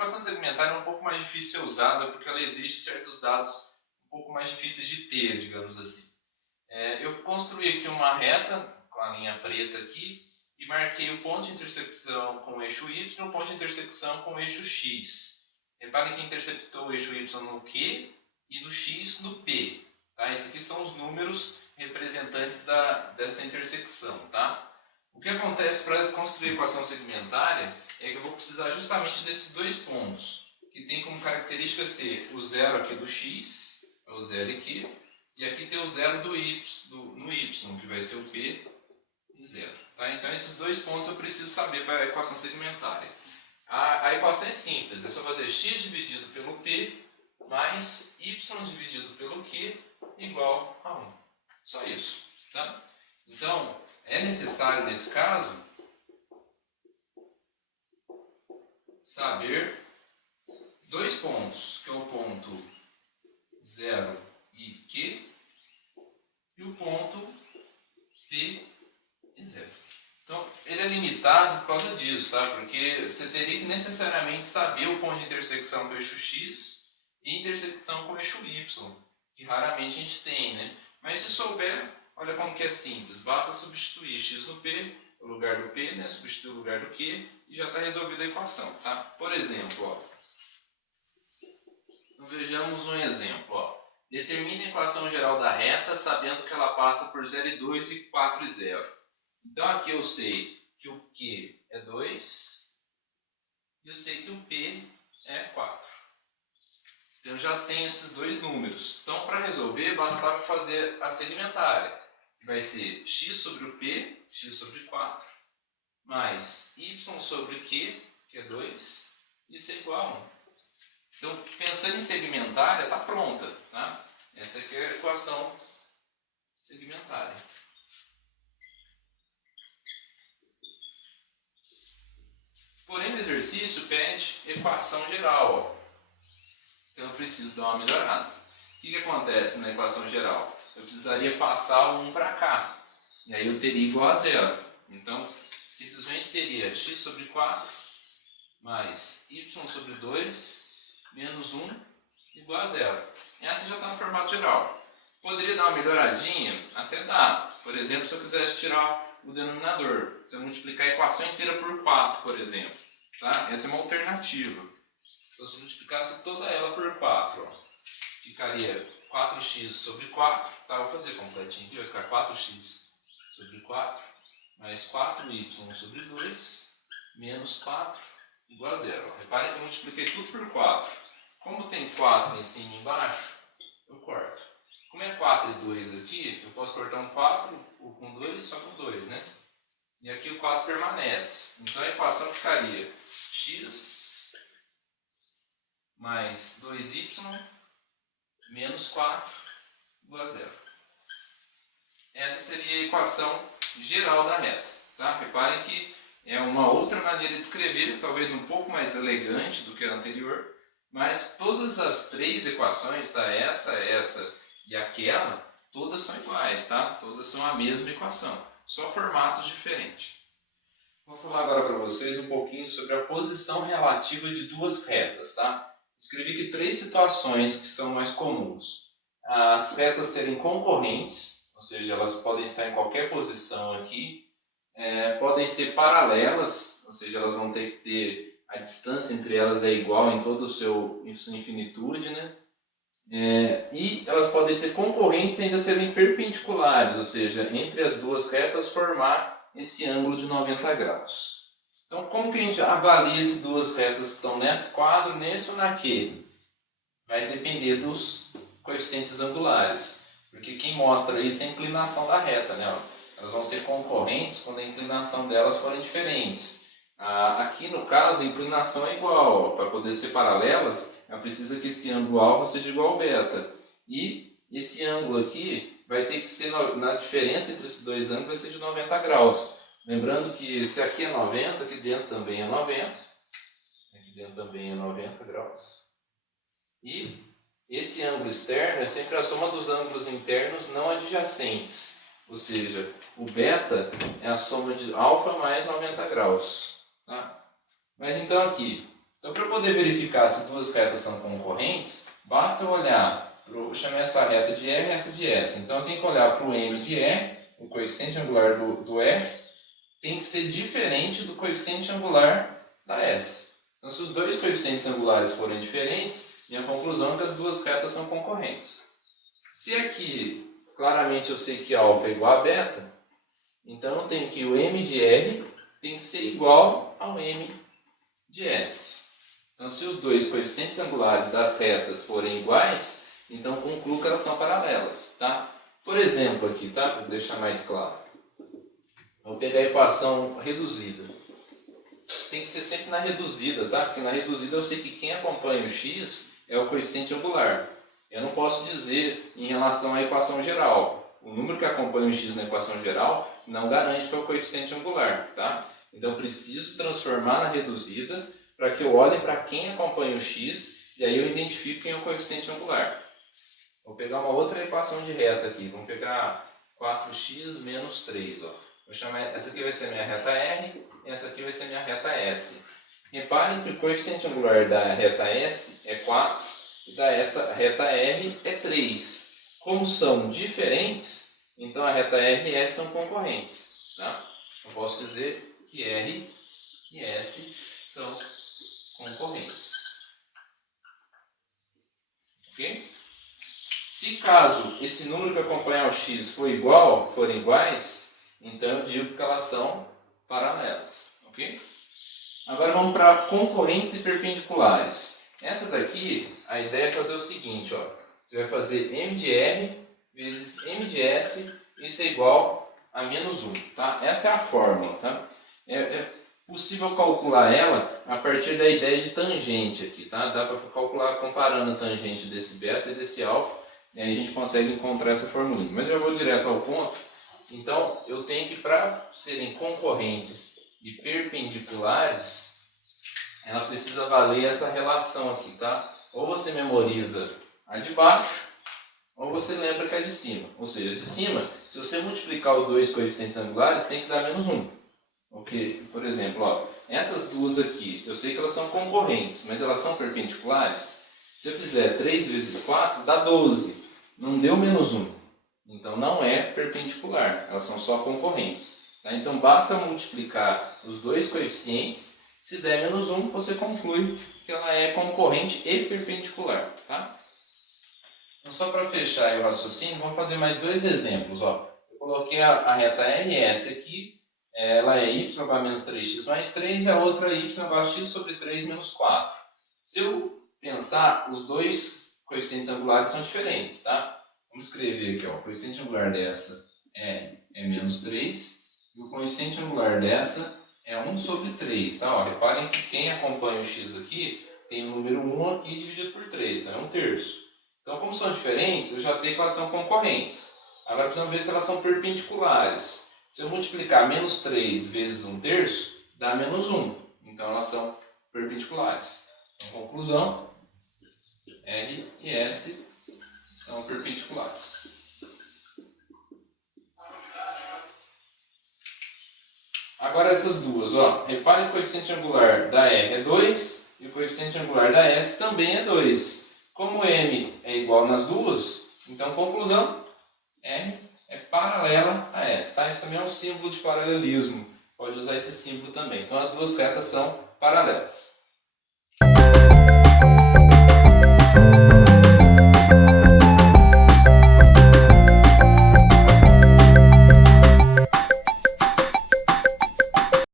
equação segmentar é um pouco mais difícil de ser usada porque ela exige certos dados um pouco mais difíceis de ter, digamos assim. Eu construí aqui uma reta com a linha preta aqui e marquei o ponto de intersecção com o eixo Y e o ponto de intersecção com o eixo X. Reparem que interceptou o eixo Y no Q e no X no P. Tá? Esses aqui são os números representantes dessa intersecção. Tá? O que acontece para construir a equação segmentária é que eu vou precisar justamente desses dois pontos, que tem como característica ser o zero aqui do X, é o zero aqui, e aqui tem o zero do y, no Y, que vai ser o P e zero. Tá? Então esses dois pontos eu preciso saber para a equação segmentária. A equação é simples, é só fazer x dividido pelo P mais y dividido pelo Q igual a 1. Só isso. Tá? Então, é necessário, nesse caso, saber dois pontos, que é o ponto 0 e Q e o ponto P e 0. Então, ele é limitado por causa disso, tá? Porque você teria que necessariamente saber o ponto de intersecção com o eixo X e intersecção com o eixo Y, que raramente a gente tem, né? Mas se souber, olha como que é simples. Basta substituir x no P, no lugar do P, né? Substituir o lugar do Q e já está resolvida a equação, tá? Por exemplo, ó, então vejamos um exemplo. Ó. Determine a equação geral da reta sabendo que ela passa por 0 e 2 e 4 e 0. Então aqui eu sei que o Q é 2 e eu sei que o P é 4. Então eu já tenho esses dois números. Então para resolver bastava fazer a segmentária. Vai ser x sobre o P, x sobre 4, mais y sobre Q, que é 2, isso é igual a 1. Então pensando em segmentária, está pronta. Tá? Essa aqui é a equação segmentária. Porém, o exercício pede equação geral. Ó. Então, eu preciso dar uma melhorada. O que acontece na equação geral? Eu precisaria passar o 1 para cá. E aí eu teria igual a 0. Então, simplesmente seria x sobre 4 mais y sobre 2 menos 1 igual a 0. Essa já está no formato geral. Poderia dar uma melhoradinha? Até dá. Por exemplo, se eu quisesse tirar o denominador. Se eu multiplicar a equação inteira por 4, por exemplo. Tá? Essa é uma alternativa. Então, se eu multiplicasse toda ela por 4, ó, ficaria 4x sobre 4. Tá? Vou fazer completinho aqui. Vai ficar 4x sobre 4 mais 4y sobre 2 menos 4 igual a 0. Ó. Reparem que eu multipliquei tudo por 4. Como tem 4 em cima e embaixo, eu corto. Como é 4 e 2 aqui, eu posso cortar um 4 com 2 só com 2, né? E aqui o 4 permanece. Então a equação ficaria x mais 2y menos 4 igual a 0. Essa seria a equação geral da reta. Tá? Reparem que é uma outra maneira de escrever, talvez um pouco mais elegante do que a anterior, mas todas as três equações, tá? essa e aquela, todas são iguais, tá? Todas são a mesma equação, só formatos diferentes. Vou falar agora para vocês um pouquinho sobre a posição relativa de duas retas, tá? Escrevi aqui três situações que são mais comuns. As retas serem concorrentes, ou seja, elas podem estar em qualquer posição aqui, podem ser paralelas, ou seja, elas vão ter que ter a distância entre elas é igual em toda a sua infinitude, né? E elas podem ser concorrentes e ainda serem perpendiculares, ou seja, entre as duas retas formar esse ângulo de 90 graus. Então, como que a gente avalia se duas retas estão nesse quadro, nesse ou naquele? Vai depender dos coeficientes angulares, porque quem mostra isso é a inclinação da reta, né? Elas vão ser concorrentes quando a inclinação delas forem diferentes. Aqui no caso a inclinação é igual, para poder ser paralelas, precisa que esse ângulo alfa seja igual ao beta. E esse ângulo aqui vai ter que ser, na diferença entre esses dois ângulos, vai ser de 90 graus. Lembrando que se aqui é 90, aqui dentro também é 90. Aqui dentro também é 90 graus. E esse ângulo externo é sempre a soma dos ângulos internos não adjacentes. Ou seja, o beta é a soma de alfa mais 90 graus. Tá? Mas então aqui, Então, para eu poder verificar se duas retas são concorrentes, basta eu olhar, vou chamar essa reta de R e essa de S. Então, eu tenho que olhar para o M de R, o coeficiente angular do R, tem que ser diferente do coeficiente angular da S. Então, se os dois coeficientes angulares forem diferentes, minha conclusão é que as duas retas são concorrentes. Se aqui, claramente eu sei que alfa é igual a beta, então eu tenho que o M de R tem que ser igual ao M de S. Então, se os dois coeficientes angulares das retas forem iguais, então concluo que elas são paralelas, tá? Por exemplo aqui, tá? Para deixar mais claro. Vou pegar a equação reduzida. Tem que ser sempre na reduzida, tá? Porque na reduzida eu sei que quem acompanha o x é o coeficiente angular. Eu não posso dizer em relação à equação geral. O número que acompanha o x na equação geral não garante que é o coeficiente angular, tá? Então eu preciso transformar na reduzida para que eu olhe para quem acompanha o x e aí eu identifico quem é o coeficiente angular. Vou pegar uma outra equação de reta aqui. Vamos pegar 4x menos 3. Ó. Vou chamar, essa aqui vai ser minha reta R e essa aqui vai ser minha reta S. Reparem que o coeficiente angular da reta S é 4 e da reta R é 3. Como são diferentes, então a reta R e S são concorrentes. Tá? Eu posso dizer que R e S são concorrentes. Ok? Se caso esse número que acompanhar o x forem iguais, então eu digo que elas são paralelas. Ok? Agora vamos para concorrentes e perpendiculares. Essa daqui, a ideia é fazer o seguinte, ó. Você vai fazer M de R vezes M de S, isso é igual a menos 1. Tá? Essa é a fórmula. Tá? É possível calcular ela a partir da ideia de tangente aqui. Tá? Dá para calcular comparando a tangente desse beta e desse alfa, e aí a gente consegue encontrar essa formulinha. Mas eu vou direto ao ponto. Então, eu tenho que, para serem concorrentes e perpendiculares, ela precisa valer essa relação aqui, tá? Ou você memoriza a de baixo, ou você lembra que é de cima. Ou seja, de cima, se você multiplicar os dois coeficientes angulares, tem que dar menos 1. Ok? Por exemplo, ó, essas duas aqui, eu sei que elas são concorrentes, mas elas são perpendiculares. Se eu fizer 3 vezes 4, dá 12. Não deu menos 1. Então não é perpendicular, elas são só concorrentes. Tá? Então basta multiplicar os dois coeficientes, se der menos 1, você conclui que ela é concorrente e perpendicular. Tá? Então só para fechar aí o raciocínio, vamos fazer mais dois exemplos. Ó. Eu coloquei a reta RS aqui, ela é y igual a menos 3x mais 3 e a outra é y igual a x sobre 3 menos 4. Se eu pensar, os dois coeficientes angulares são diferentes. Tá? Vamos escrever aqui, ó, o coeficiente angular dessa é menos 3 e o coeficiente angular dessa é 1 sobre 3. Tá? Ó, reparem que quem acompanha o x aqui tem o número 1 aqui dividido por 3, então é 1/3. Então, como são diferentes, eu já sei que elas são concorrentes. Agora precisamos ver se elas são perpendiculares. Se eu multiplicar menos 3 vezes 1/3, dá menos 1. Então elas são perpendiculares. Então, conclusão, R e S são perpendiculares. Agora essas duas, ó. Reparem que o coeficiente angular da R é 2 e o coeficiente angular da S também é 2. Como M é igual nas duas, então conclusão, R é paralela a S. Tá? Esse também é um símbolo de paralelismo. Pode usar esse símbolo também. Então as duas retas são paralelas.